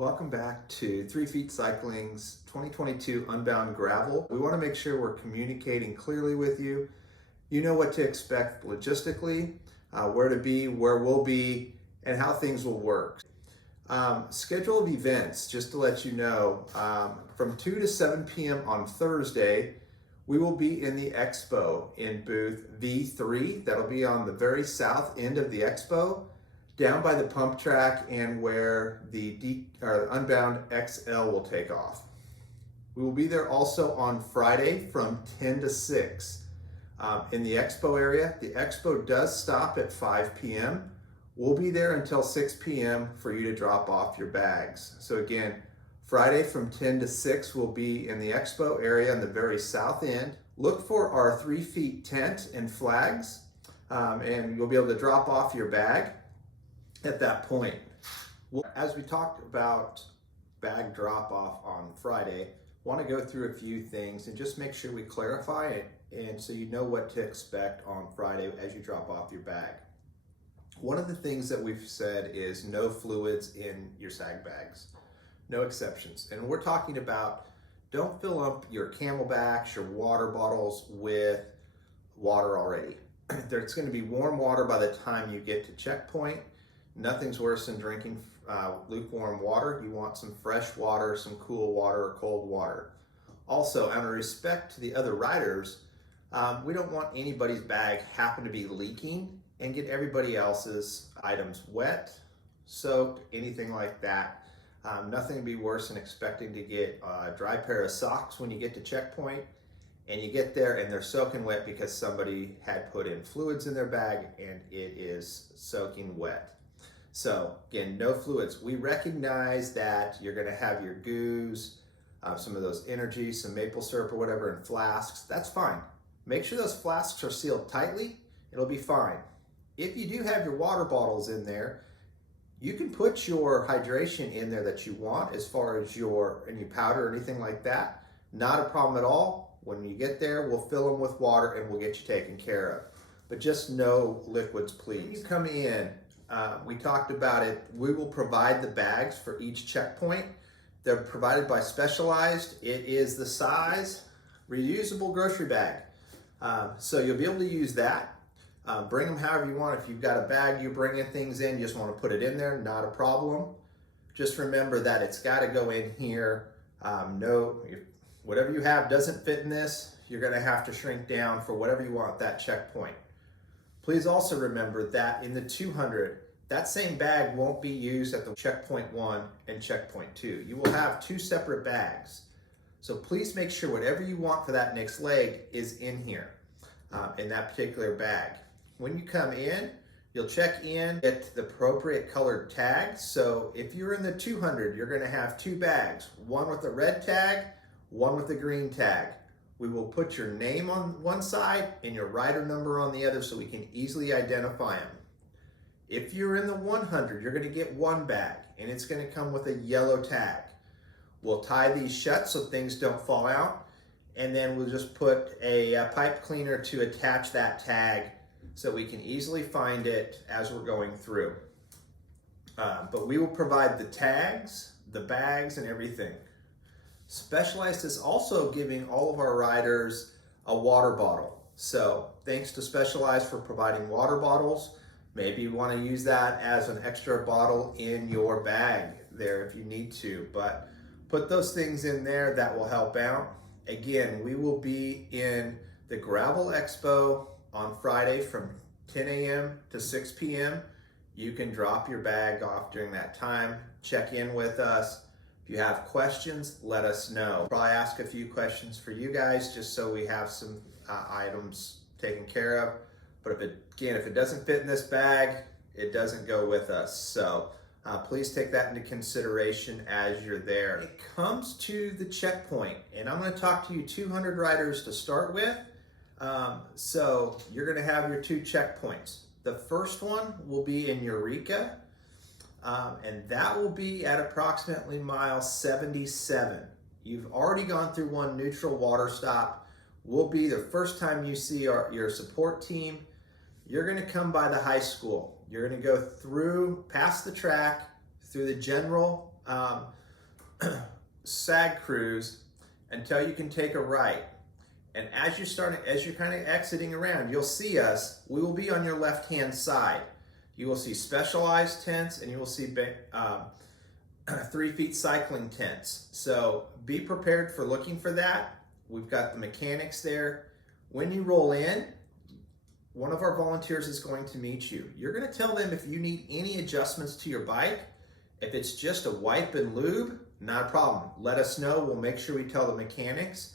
Welcome back to 3 Feet Cycling's 2022 Unbound Gravel. We want to make sure we're communicating clearly with you. You know what to expect logistically, where to be, where we'll be, and how things will work. Schedule of events, just to let you know, from 2 to 7 p.m. on Thursday, we will be in the expo in booth V3. That'll be on the very south end of the expo, down by the pump track and where the Unbound XL will take off. We will be there also on Friday from 10 to 6 in the expo area. The expo does stop at 5 p.m. We'll be there until 6 p.m. for you to drop off your bags. So again, Friday from 10 to 6 we'll be in the expo area on the very south end. Look for our 3 feet tent and flags, and you'll be able to drop off your bag at that point. As we talked about bag drop off on Friday, want to go through a few things and just make sure we clarify it, and so you know what to expect on Friday as you drop off your bag. One of the things that we've said is no fluids in your SAG bags, no exceptions. And we're talking about don't fill up your CamelBaks, your water bottles with water already. There's going to be warm water by the time you get to checkpoint. Nothing's worse than drinking lukewarm water. You want some fresh water, some cool water, or cold water. Also, out of respect to the other riders, we don't want anybody's bag happen to be leaking and get everybody else's items wet, soaked, anything like that. Nothing would be worse than expecting to get a dry pair of socks when you get to checkpoint, and you get there and they're soaking wet because somebody had put in fluids in their bag and it is soaking wet. So again, no fluids. We recognize that you're gonna have your goos, some of those energy, some maple syrup or whatever in flasks. That's fine. Make sure those flasks are sealed tightly. It'll be fine. If you do have your water bottles in there, you can put your hydration in there that you want as far as any powder or anything like that. Not a problem at all. When you get there, we'll fill them with water and we'll get you taken care of. But just no liquids, please. When you come in, we talked about it. We will provide the bags for each checkpoint. They're provided by Specialized. It is the size reusable grocery bag. So you'll be able to use that. Bring them however you want. If you've got a bag you're bringing things in, you just want to put it in there, not a problem. Just remember that it's got to go in here. Whatever you have doesn't fit in this, you're going to have to shrink down for whatever you want at that checkpoint. Please also remember that in the 200, that same bag won't be used at the checkpoint 1 and checkpoint 2. You will have 2 separate bags. So please make sure whatever you want for that next leg is in here, in that particular bag. When you come in, you'll check in, get the appropriate colored tags. So if you're in the 200, you're gonna have 2 bags, one with a red tag, one with a green tag. We will put your name on one side and your rider number on the other so we can easily identify them. If you're in the 100, you're gonna get 1 bag and it's gonna come with a yellow tag. We'll tie these shut so things don't fall out, and then we'll just put a pipe cleaner to attach that tag so we can easily find it as we're going through. But we will provide the tags, the bags, and everything. Specialized is also giving all of our riders a water bottle. So thanks to Specialized for providing water bottles. Maybe you want to use that as an extra bottle in your bag there if you need to, but put those things in there, that will help out. Again, we will be in the Gravel Expo on Friday from 10 a.m. to 6 p.m. You can drop your bag off during that time, check in with us. If you have questions, let us know. Probably ask a few questions for you guys just so we have some items taken care of. But if it doesn't fit in this bag, it doesn't go with us. So please take that into consideration as you're there. It comes to the checkpoint, and I'm going to talk to you 200 riders to start with. So you're going to have your 2 checkpoints. The first one will be in Eureka, and that will be at approximately mile 77. You've already gone through one neutral water stop. Will be the first time you see your support team. You're going to come by the high school. You're going to go past the track, through the general SAG crews until you can take a right. And as you're kind of exiting around, you'll see us. We will be on your left-hand side. You will see specialized tents, and you will see 3 feet cycling tents. So be prepared for looking for that. We've got the mechanics there. When you roll in, one of our volunteers is going to meet you. You're going to tell them if you need any adjustments to your bike. If it's just a wipe and lube, not a problem. Let us know. We'll make sure we tell the mechanics.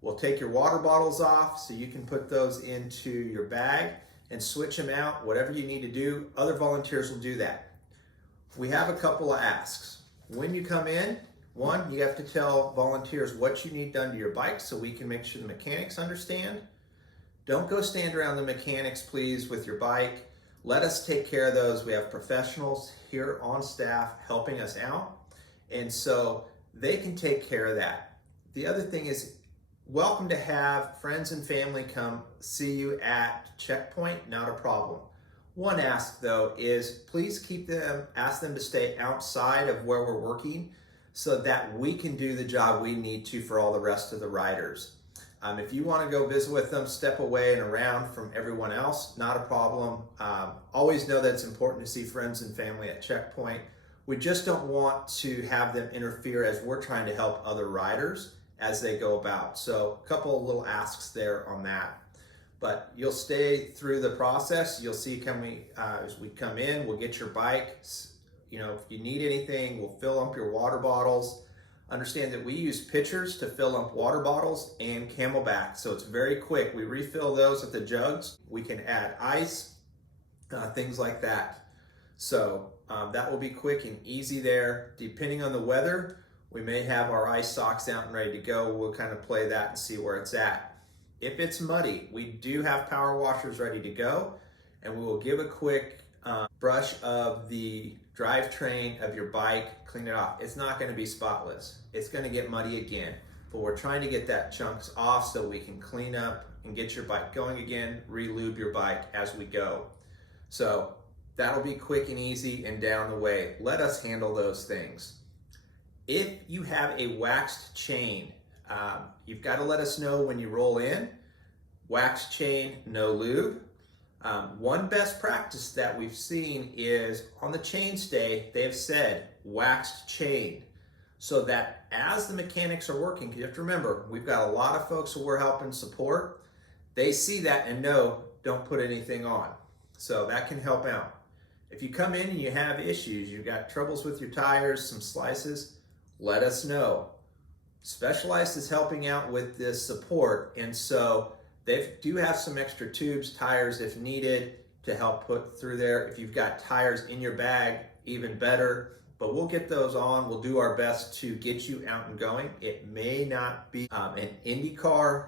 We'll take your water bottles off so you can put those into your bag and switch them out. Whatever you need to do, other volunteers will do that. We have a couple of asks. When you come in, one, you have to tell volunteers what you need done to your bike so we can make sure the mechanics understand. Don't go stand around the mechanics, please, with your bike. Let us take care of those. We have professionals here on staff helping us out, and so they can take care of that. The other thing is, welcome to have friends and family come see you at checkpoint, not a problem. One ask though is please ask them to stay outside of where we're working so that we can do the job we need to for all the rest of the riders. If you want to go visit with them, step away and around from everyone else, not a problem. Always know that it's important to see friends and family at checkpoint. We just don't want to have them interfere as we're trying to help other riders as they go about. So a couple of little asks there on that. But you'll stay through the process. You'll see as we come in, we'll get your bike. You know, if you need anything, we'll fill up your water bottles. Understand that we use pitchers to fill up water bottles and Camelback, so it's very quick. We refill those at the jugs. We can add ice, things like that. So that will be quick and easy there. Depending on the weather, we may have our ice socks out and ready to go. We'll kind of play that and see where it's at. If it's muddy, we do have power washers ready to go, and we will give a quick brush of the drivetrain of your bike, clean it off. It's not going to be spotless. It's going to get muddy again, but we're trying to get that chunks off so we can clean up and get your bike going again, re-lube your bike as we go. So that'll be quick and easy and down the way. Let us handle those things. If you have a waxed chain, you've got to let us know when you roll in. Waxed chain, no lube. One best practice that we've seen is on the chainstay, they have said waxed chain, so that as the mechanics are working, because you have to remember, we've got a lot of folks who we're helping support. They see that and know, don't put anything on. So that can help out. If you come in and you have issues, you've got troubles with your tires, some slices, let us know. Specialized is helping out with this support, and so they do have some extra tubes, tires if needed to help put through there. If you've got tires in your bag, even better, but we'll get those on. We'll do our best to get you out and going. It may not be an IndyCar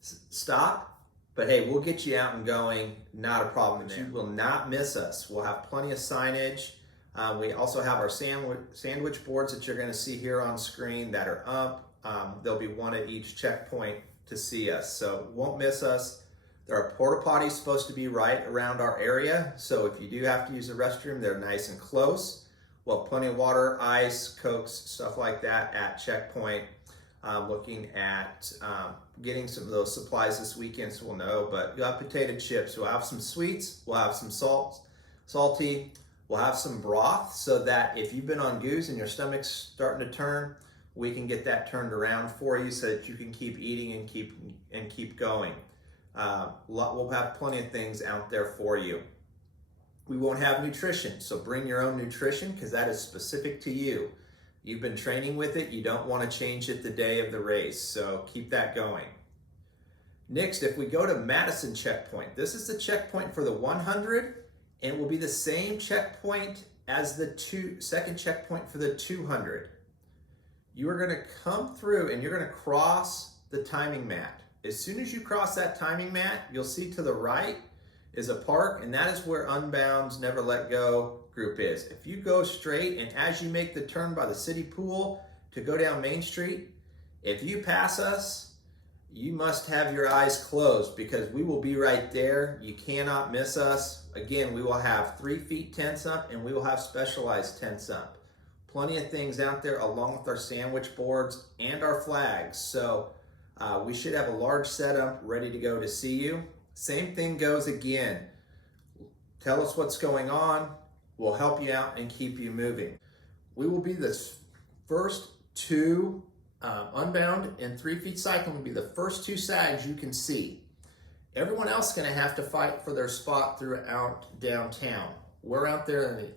stop, but hey, we'll get you out and going, not a problem there. You will not miss us. We'll have plenty of signage. We also have our sandwich boards that you're gonna see here on screen that are up. There'll be one at each checkpoint to see us, so won't miss us. There are porta potties supposed to be right around our area, so if you do have to use the restroom, they're nice and close. We'll have plenty of water, ice, Cokes, stuff like that at checkpoint. Looking at getting some of those supplies this weekend, so we'll know, but you'll have potato chips, we'll have some sweets, we'll have some salty, we'll have some broth, so that if you've been on goose and your stomach's starting to turn, we can get that turned around for you so that you can keep eating and keep going. We'll have plenty of things out there for you. We won't have nutrition, so bring your own nutrition because that is specific to you. You've been training with it, you don't want to change it the day of the race, so keep that going. Next, if we go to Madison checkpoint, this is the checkpoint for the 100, and it will be the same checkpoint as the second checkpoint for the 200. You are going to come through and you're going to cross the timing mat. As soon as you cross that timing mat, you'll see to the right is a park, and that is where Unbound's Never Let Go group is. If you go straight and as you make the turn by the city pool to go down Main Street, if you pass us, you must have your eyes closed because we will be right there. You cannot miss us. Again, we will have 3 feet tents up and we will have specialized tents up. Plenty of things out there along with our sandwich boards and our flags. So we should have a large setup ready to go to see you. Same thing goes again. Tell us what's going on. We'll help you out and keep you moving. We will be the first two Unbound and 3 Feet Cycling will be the first two SAGs you can see. Everyone else is going to have to fight for their spot throughout downtown. We're out there in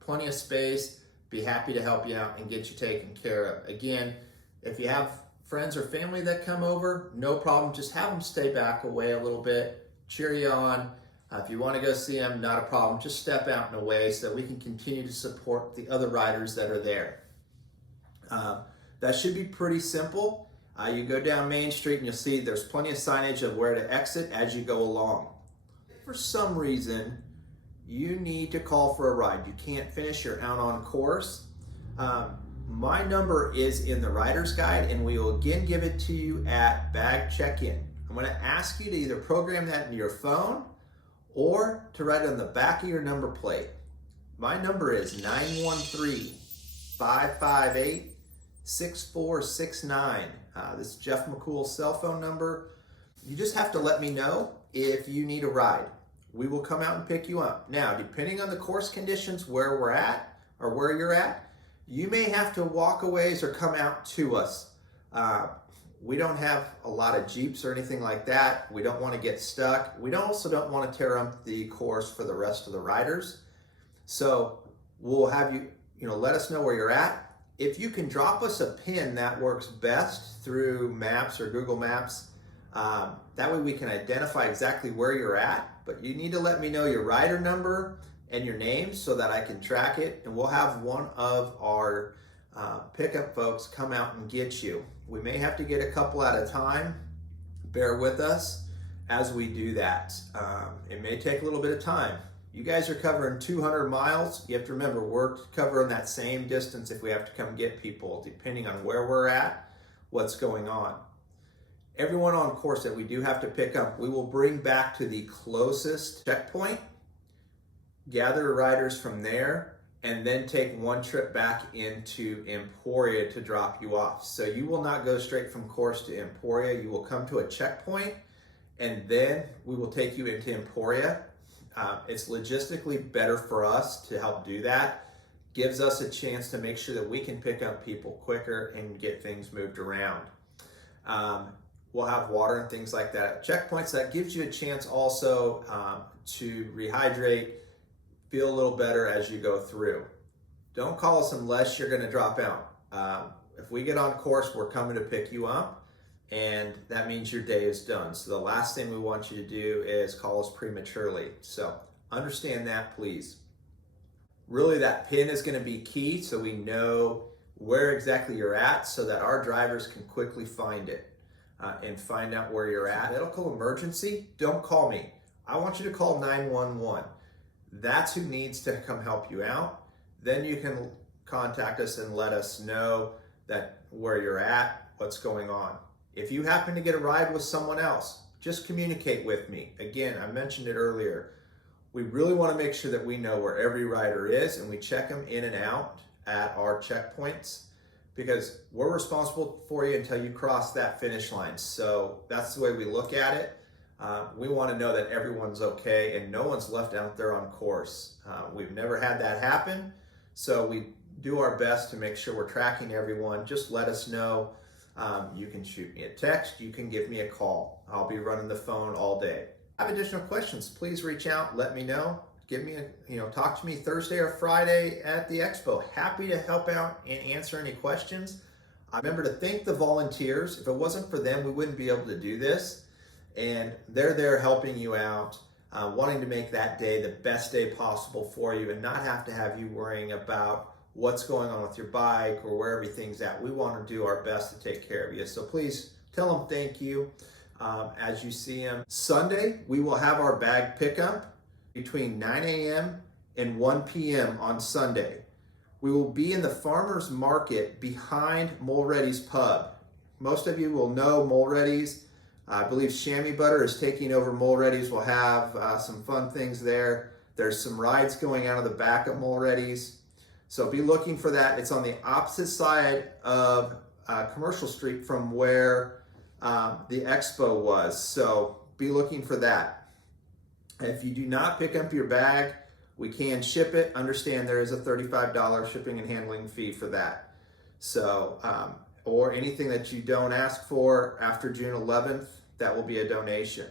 plenty of space. Be happy to help you out and get you taken care of. Again, if you have friends or family that come over, no problem. Just have them stay back away a little bit, cheer you on. If you want to go see them, not a problem. Just step out and away so that we can continue to support the other riders that are there. That should be pretty simple. You go down Main Street and you'll see there's plenty of signage of where to exit as you go along. If for some reason you need to call for a ride, you can't finish, you're out on course, my number is in the rider's guide and we will again give it to you at bag check-in. I'm going to ask you to either program that into your phone or to write on the back of your number plate. My number is 913-558-6469. This is Jeff McCool's cell phone number. You just have to let me know if you need a ride. We will come out and pick you up. Now, depending on the course conditions where we're at or where you're at, you may have to walk a ways or come out to us. We don't have a lot of Jeeps or anything like that. We don't want to get stuck. We also don't want to tear up the course for the rest of the riders. So we'll have you, let us know where you're at. If you can drop us a pin, that works best through Maps or Google Maps. That way we can identify exactly where you're at, but you need to let me know your rider number and your name so that I can track it, and we'll have one of our pickup folks come out and get you. We may have to get a couple at a time. Bear with us as we do that. It may take a little bit of time. You guys are covering 200 miles. You have to remember, we're covering that same distance if we have to come get people, depending on where we're at, what's going on. Everyone on course that we do have to pick up, we will bring back to the closest checkpoint, gather riders from there, and then take one trip back into Emporia to drop you off. So you will not go straight from course to Emporia. You will come to a checkpoint, and then we will take you into Emporia. It's logistically better for us to help do that. Gives us a chance to make sure that we can pick up people quicker and get things moved around. We'll have water and things like that at checkpoints. That gives you a chance also to rehydrate, feel a little better as you go through. Don't call us unless you're going to drop out. If we get on course, we're coming to pick you up, and that means your day is done. So the last thing we want you to do is call us prematurely. So understand that, please. Really, that pin is going to be key so we know where exactly you're at so that our drivers can quickly find it and find out where you're at. Medical emergency, don't call me. I want you to call 911. That's who needs to come help you out. Then you can contact us and let us know that where you're at, what's going on. If you happen to get a ride with someone else, just communicate with me. Again, I mentioned it earlier. We really want to make sure that we know where every rider is and we check them in and out at our checkpoints because we're responsible for you until you cross that finish line. So that's the way we look at it. We want to know that everyone's okay and no one's left out there on course. We've never had that happen, so we do our best to make sure we're tracking everyone. Just let us know. You can shoot me a text, you can give me a call. I'll be running the phone all day. If you have additional questions, please reach out, let me know. Give me talk to me Thursday or Friday at the expo. Happy to help out and answer any questions. Remember to thank the volunteers. If it wasn't for them, we wouldn't be able to do this. And they're there helping you out, wanting to make that day the best day possible for you and not have to have you worrying about what's going on with your bike or where everything's at. We want to do our best to take care of you. So please tell them thank you as you see them. Sunday, we will have our bag pickup between 9 a.m. and 1 p.m. on Sunday. We will be in the farmer's market behind Mulready's Pub. Most of you will know Mulready's. I believe Chamois Butter is taking over Mulready's. We'll have some fun things there. There's some rides going out of the back of Mulready's. So be looking for that. It's on the opposite side of Commercial Street from where the expo was. So be looking for that. If you do not pick up your bag, we can ship it. Understand there is a $35 shipping and handling fee for that. So, or anything that you don't ask for after June 11th, that will be a donation.